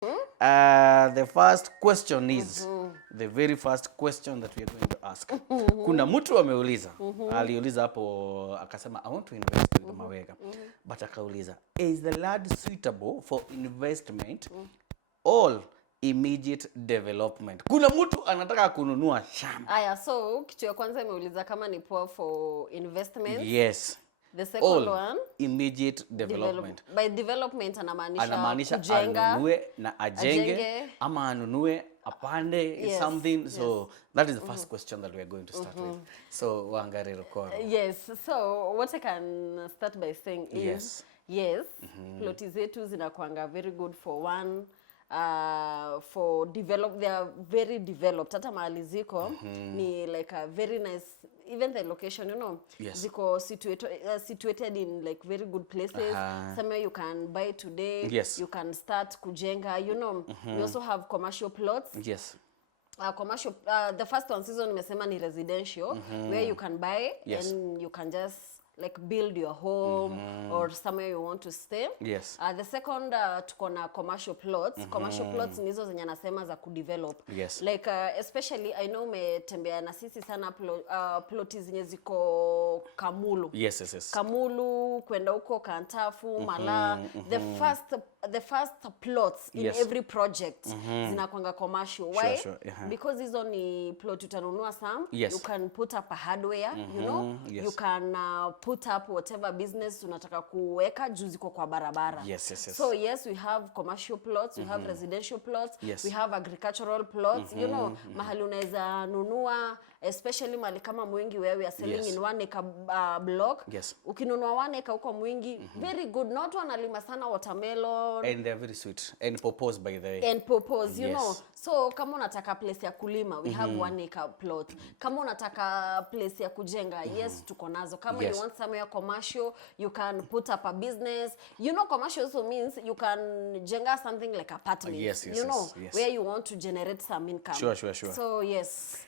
The first question is the very first question that we are going to ask. Kuna mtu ameuliza, aliuliza hapo akasema I want to invest with Mawega. But akauliza, is the land suitable for investment all immediate development? Kuna mtu anataka kununua shamba. Aya, so kitu ya kwanza imeuliza kama ni poor for investment. Yes. The second all one, immediate development. By development anamaanisha kujenga, anunue na ajenge ama anunue apande. Yes, something. So that is the first question that we are going to start with. So Wangari Rukoro. Yes. So what I can start by saying is yes, ploti zetu zinakuanga very good for one. For develop, they are very developed. Hata mahali ziko ni like a very nice, even the location, you know, ziko situated in like very good places. Somewhere you can buy today. You can start kujenga, you know. We also have commercial plots. Commercial, the first one season nimesema ni residential, where you can buy and you can just like build your home or somewhere you want to stay. The second tuko na commercial plots. Commercial plots nizo zenye nasema za kudevelop. Like especially I know umetembea na sisi sana ploti zenye ziko Kamulu. Kamulu kwenda huko Kantafu, Mala. The first plots in every project zinakuanga commercial. Why? Because hizo ni plot utanunua some. You can put up a hardware, you know. You can put up whatever business unataka kuweka juu ziko kwa barabara. So yes, we have commercial plots, we have residential plots, we have agricultural plots, you know, mahali unaweza nunua, especially mahali kama Mwingi where we are selling in 1 acre block. Ukinunua 1 acre huko Mwingi, very good. Not wanalima sana watermelon. And they're very sweet and purpose by the way. And purpose, you know. So kama unataka place ya kulima, we have 1 acre plot. Kama unataka place ya kujenga, yes, tuko nazo. Kama you want somewhere commercial, you can put up a business. You know, commercial also means you can jenga something like apartment. You know, where you want to generate some income. Sure. So yes.